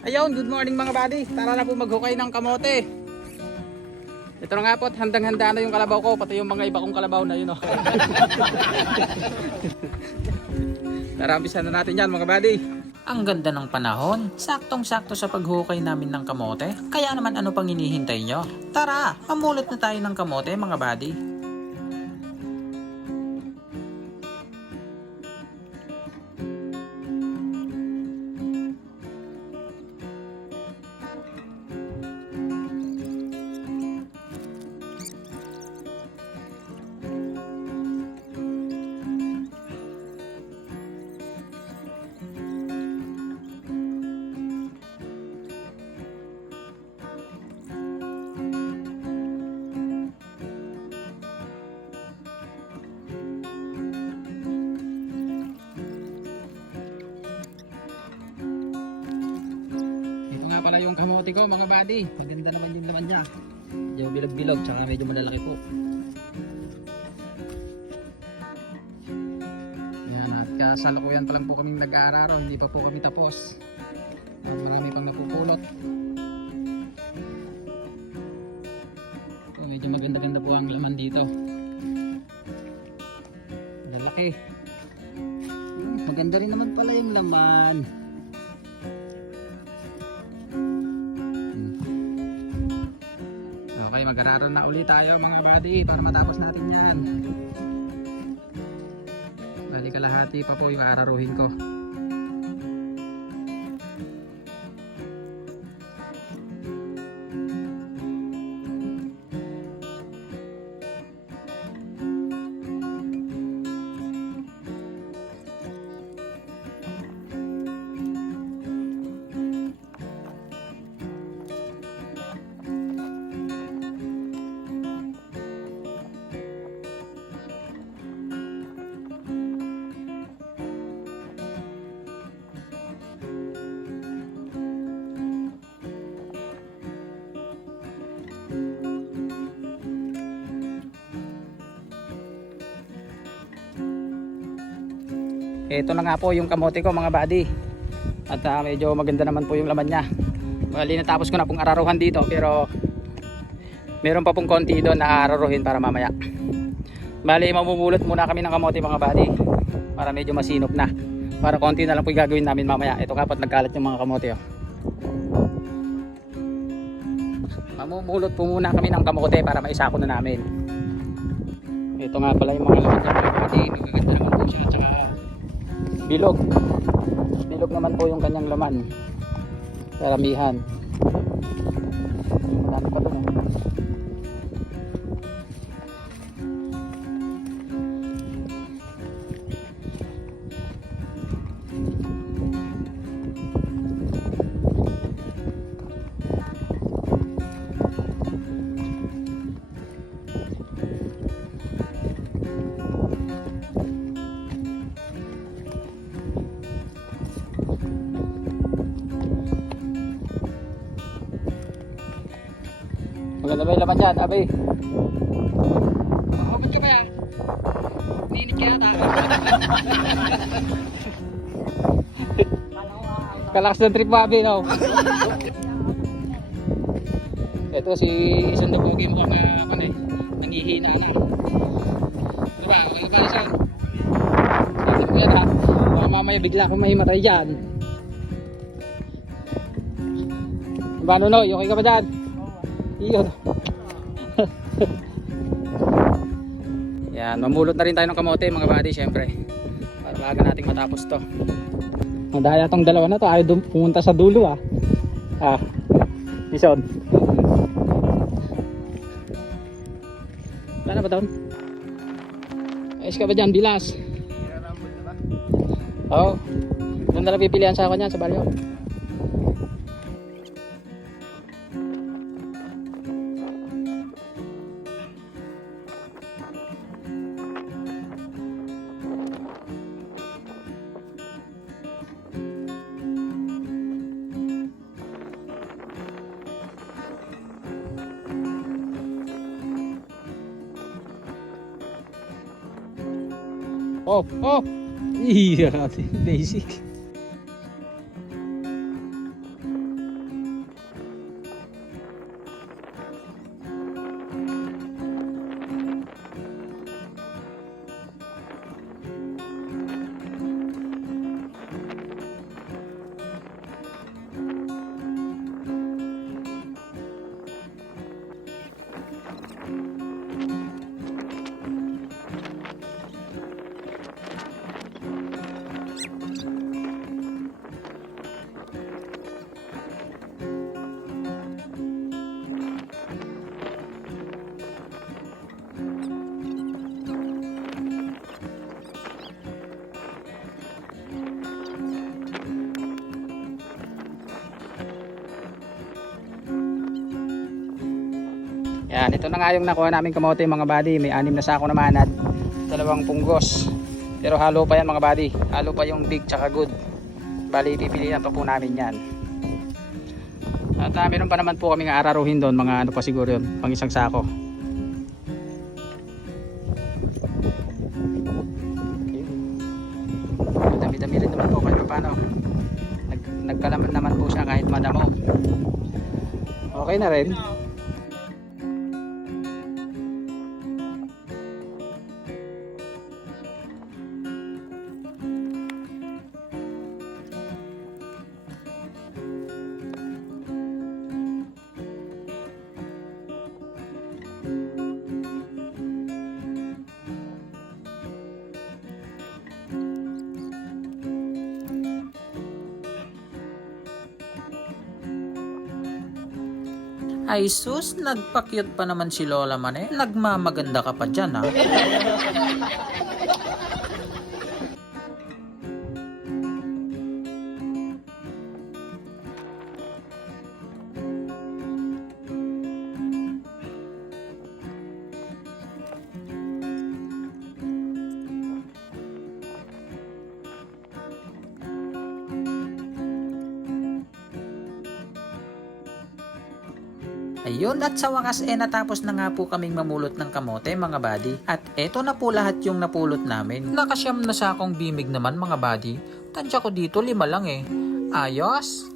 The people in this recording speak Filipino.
Ayun, good morning mga buddy. Tara na po maghukay ng kamote. Ito na nga po, handang-handa na yung kalabaw ko, pati yung mga iba kong kalabaw na yun. Oh. Tara, umpisa na natin yan mga buddy. Ang ganda ng panahon, saktong-sakto sa paghukay namin ng kamote. Kaya naman ano pang hinihintay nyo? Tara, mamulot na tayo ng kamote mga buddy. Pala yung kamote ko mga buddy, maganda naman yung laman niya, medyo bilog-bilog tsaka medyo malalaki po. Yan, at kasalukuyan pa lang po kaming nag-aararo, hindi pa po kami tapos, marami pang napupulot. So, medyo maganda-ganda po ang laman dito, lalaki. Maganda rin naman pala yung laman. Okay, mag-araro na ulit tayo mga buddy para matapos natin yan. Bali kalahati pa po yung aararuhin ko. Ito na nga po yung kamote ko mga buddy. At medyo maganda naman po yung laman niya. Bali natapos ko na pong araruhan dito, pero meron pa pong konti doon na araruhin para mamaya. Bali mamumulot muna kami ng kamote mga buddy para medyo masinop na. Para konti na lang po yung gagawin namin mamaya. Ito kapat nagkalat yung mga kamote. Oh. Mamumulot po muna kami ng kamote para maisako na namin. Ito nga pala yung mga laman niya mga buddy. Magaganda naman po siya. Tsaka bilog. Bilog naman po yung kanyang laman. Karamihan. Marami pa doon. Maganda ba yung laman dyan, Abe? Oh, ba't ka ba yan? Ninit ka yata. Kalakas ng trip mo, Abe, no? Ito si isang dabugi mo nangihina na. Diba? Okay ba, Isan? Sige mo yan, ha? Baka mamaya bigla akong mahimatay dyan. Diba, Nonoy? Okay ka ba dyan? Iyon. Yan, mamulot na rin tayo ng kamote mga buddy, syempre. Para maaga nating matapos to. Madaya tong dalawa na to, ayaw pumunta sa dulo ah. Ison. Wala na ba doon? Ayos ka ba dyan, Bilas? Oo. Doon na lang pipilihan sa kanya, sa baryo. Oh, oh. Iya, basic. Yan, ito na nga yung nakuha namin kamote mga buddy. May 6 na sako naman at 2 punggos. Pero halo pa yan mga buddy. Halo pa yung big tsaka good. Bali pipilihan pa po namin yan. At meron pa naman po kami nga araruhin doon. Mga ano pa siguro yun. Pang isang sako. Dami-dami rin naman po kayo paano. Nagkalaman naman po siya kahit madamo. Okay na rin. Ay sus, nagpa-cute pa naman si Lola Mane. Nagmamaganda ka pa dyan ha. Ayun, at sa wakas natapos na nga po kaming mamulot ng kamote mga buddy. At eto na po lahat yung napulot namin. Nakasyam na sakong bimig naman mga buddy. Tansya ko dito 5 lang eh. Ayos!